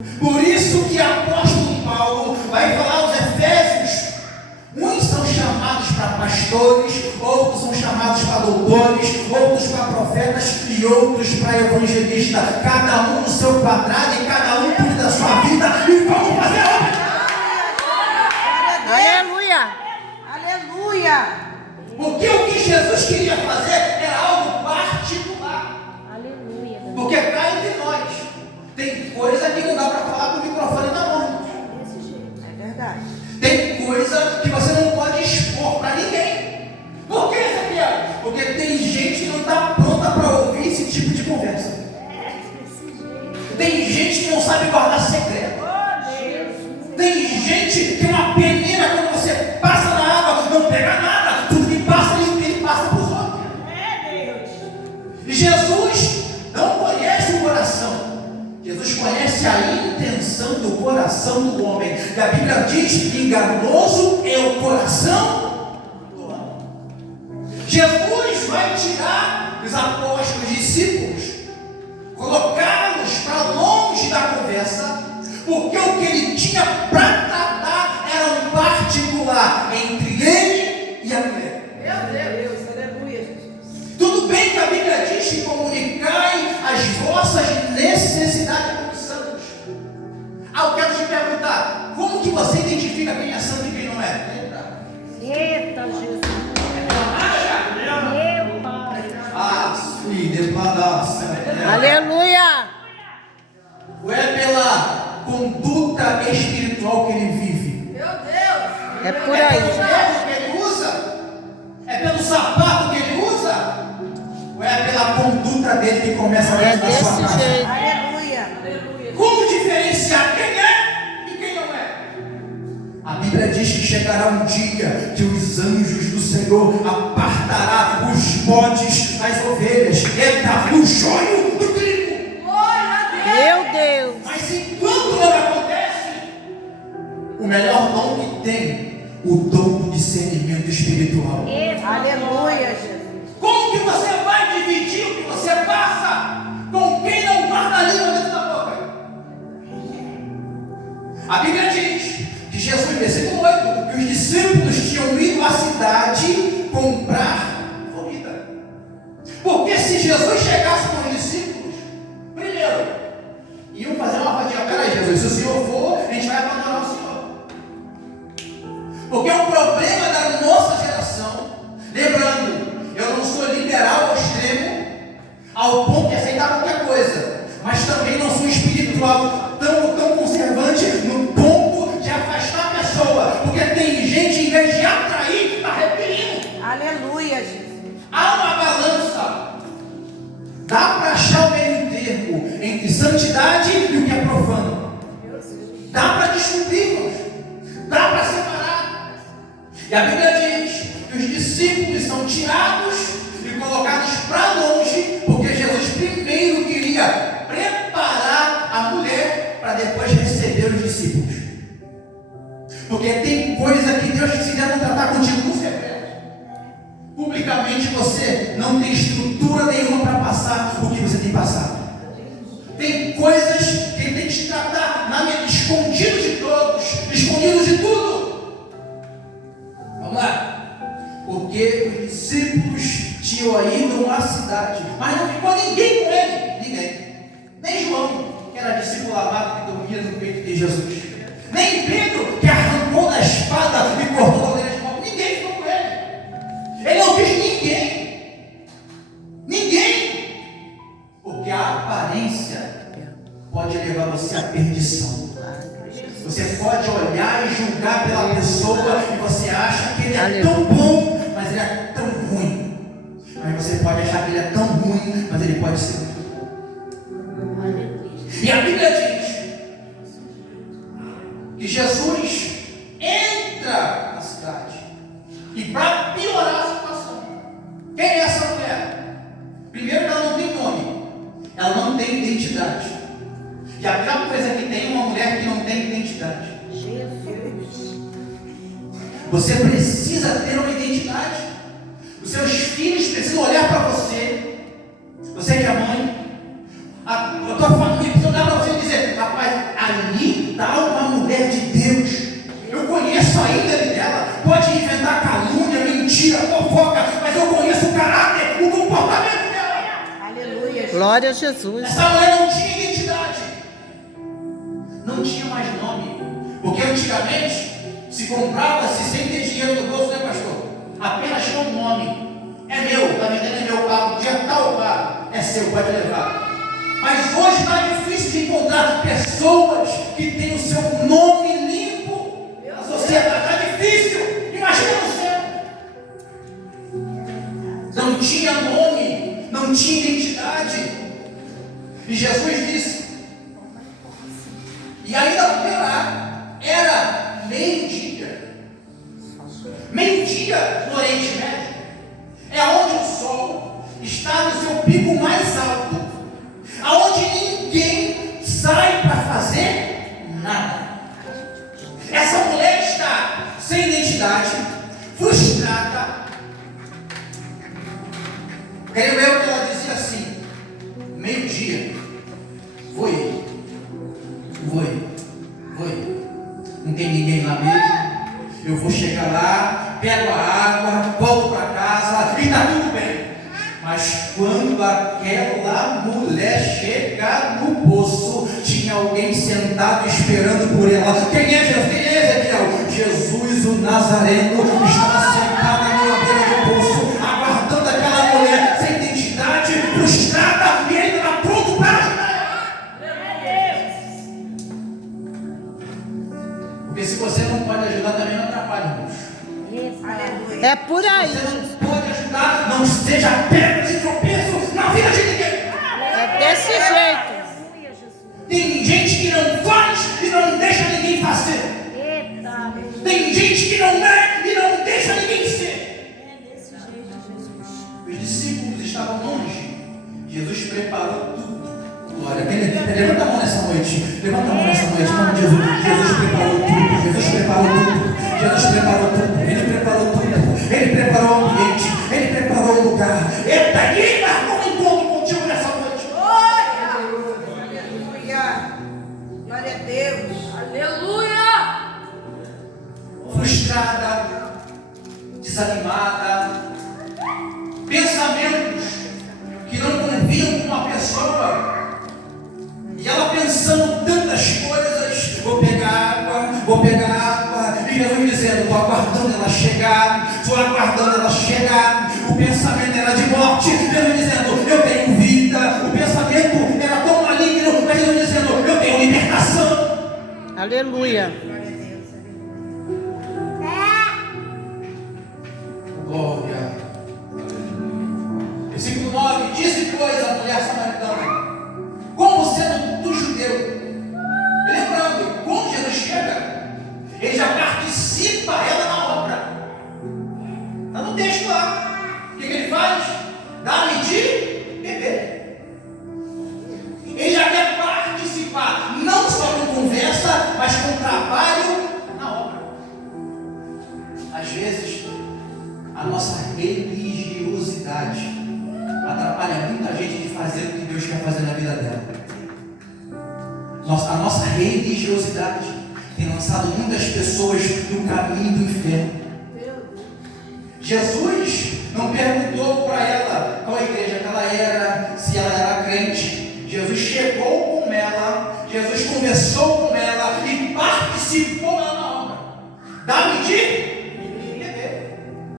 Por isso que o apóstolo Paulo vai falar aos Efésios: uns são chamados para pastores, outros são chamados para doutores, outros para profetas e outros para evangelistas, cada um no seu quadrado e cada um cuida da sua vida e vamos fazer a obra. Aleluia! Aleluia! Porque o que Jesus queria fazer era algo particular. Aleluia! Porque cá entre nós tem coisa que não dá para falar com o microfone na mão. É verdade. Tem coisa que você não pode expor para ninguém. Por que, Ezequiel? Porque tem gente que não está pronta para ouvir esse tipo de conversa. Tem gente que não sabe guardar segredo. Tem gente que é uma peneira, quando você passa na água, não pega nada. Tudo que passa, ele passa por outros. E Jesus não conhece o coração. Jesus conhece a intenção do coração do homem. E a Bíblia diz que enganoso é o coração do homem. Jesus vai tirar os apóstolos, discípulos, colocá-los para longe da conversa, porque o que ele tinha para tratar era um particular entre ele e a mulher. Meu Deus, aleluia, Jesus. Tudo bem que a Bíblia diz que comunicai as vossas necessidades com os santos. Eu quero te perguntar: como que você identifica quem é santo e quem não é? Eita, Jesus! Meu Pai! Aleluia! Ou é pela conduta espiritual que ele vive? Meu Deus! É por É aí. pelo verbo que ele usa? É pelo sapato que ele usa? Ou é pela conduta dele que começa É dentro da sua desse casa? jeito. Aleluia! Aleluia! Como diferenciar quem é e quem não é? A Bíblia diz que chegará um dia que os anjos do Senhor apartará os bodes das ovelhas, eita, o joio do trigo. Glória a Deus! Meu Deus! Mas enquanto não acontece, o melhor dom que tem, o dom do discernimento espiritual. Aleluia, Jesus! Como que você vai dividir o que você passa com quem não guarda a língua dentro da boca? A Bíblia diz que Jesus, versículo 8, que os discípulos tinham ido à cidade comprar comida. Porque se Jesus chegasse com os discípulos, primeiro, iam fazer uma rodinha: peraí, Jesus, se o Senhor for, a gente vai abandonar o Senhor. Porque o problema da nossa geração, lembrando, eu não sou liberal ao extremo, ao ponto de aceitar qualquer coisa, mas também não sou espiritual tão conservante no ponto de afastar a pessoa, porque tem gente, em vez de atrair, está repelindo. Aleluia, Jesus! Há uma balança. Dá para achar o meio termo entre santidade e o que é profano. Dá para descobrir, dá para separar. E a Bíblia diz que os discípulos são tirados e colocados para longe, porque Jesus primeiro queria preparar a mulher para depois receber os discípulos. Porque tem coisa que Deus quiser não tratar contigo no secreto. Publicamente você não tem estrutura nenhuma para passar o que você tem passado. Tem coisas que Ele tem que te tratar escondido de todos, escondido de tudo. Vamos lá. Porque os discípulos tinham ido a uma cidade, mas não ficou ninguém com ele. Ninguém. Nem João, que era discípulo amado que dormia no peito de Jesus. Nem Pedro, que arrancou da espada e cortou a orelha de mão. Ninguém ficou com ele. Ele não quis ninguém. Ninguém. Porque a aparência pode levar você à perdição. Você pode olhar e julgar pela pessoa e você acha que ele é tão bom, mas ele é tão ruim. Mas você pode achar que ele é tão ruim, mas ele pode ser muito bom. E a Bíblia diz que Jesus entra na cidade e, para piorar a situação, quem é essa mulher? Primeiro, que ela não tem nome, ela não tem identidade. E a pior coisa que tem é uma mulher que não tem identidade. Você precisa ter uma identidade. Os seus filhos precisam olhar para você. Você que é mãe, a tua família precisa olhar para você e dizer: rapaz, a ali está uma mulher de Deus. Eu conheço a índole dela. Pode inventar calúnia, mentira, fofoca, mas eu conheço o caráter, o comportamento dela. Aleluia, Jesus. Glória a Jesus. Essa mulher não tinha identidade, não tinha mais nome, porque antigamente se comprava-se sem ter dinheiro no bolso, né, pastor? Apenas com um nome. É meu, está vendendo é meu carro, dia tal carro, é seu, pode levar. Mas hoje está difícil de encontrar pessoas que têm o seu nome limpo. A sociedade está difícil. Imagina você. Não tinha nome, não tinha identidade. E Jesus disse, e ainda piorar, era meio-dia. Meio-dia no Oriente Médio é onde o sol está no seu pico mais alto, aonde ninguém sai para fazer nada. Essa mulher está sem identidade, frustrada. Creio eu que ela dizia assim: meio-dia, vou ir. Não tem ninguém lá mesmo. Eu vou chegar lá, pego a água, volto para casa e está tudo bem. Mas quando aquela mulher chegar no poço, tinha alguém sentado esperando por ela. Quem é Jesus? Quem é Ezequiel? Jesus o Nazareno estava sentado na beira do poço, aguardando aquela mulher sem identidade, frustrada, e ele estava pronto para ajudar ela. Porque se você não pode ajudar, também não atrapalha, irmãos. Aleluia. É por aí. Você não pode ajudar, não seja pedra de tropeço na vida de ninguém. É desse jeito. Tem gente que não faz e não deixa ninguém fazer. Eita. Tem gente que não é e não deixa ninguém ser. Os discípulos estavam longe. Jesus preparou tudo. Glória. Levanta a mão nessa noite. Levanta a mão nessa noite. Em nome de Jesus. Jesus preparou tudo. Jesus preparou tudo. Jesus preparou tudo. Ele preparou tudo. Ele preparou o ambiente. Ele preparou o lugar. Ele marcou um encontro contigo nessa noite. Glória. Aleluia. Glória a Deus. Aleluia. Frustrada, desanimada, pensamentos que não conviam com uma pessoa. E ela pensando tantas coisas: vou pegar água, e Jesus dizendo: estou aguardando ela chegar, estou aguardando ela chegar. O pensamento era de morte, Jesus dizendo: eu tenho vida. O pensamento era tão maligno, mas Jesus dizendo: eu tenho libertação. Aleluia. Glória a Deus. Glória. Versículo 9: disse, pois, a mulher samaritana, como sendo do judeu. E lembrando, quando Jesus chega, ele já participa ela na obra. Está no texto lá. O que ele faz? Dá-me de beber. Ele já quer participar, não só com conversa, mas com trabalho na obra. Às vezes, a nossa religiosidade atrapalha muita gente de fazer o que Deus quer fazer na vida dela. A nossa religiosidade tem lançado muitas pessoas no caminho do inferno. Jesus não perguntou para ela qual igreja que ela era, se ela era crente. Jesus chegou com ela, Jesus conversou com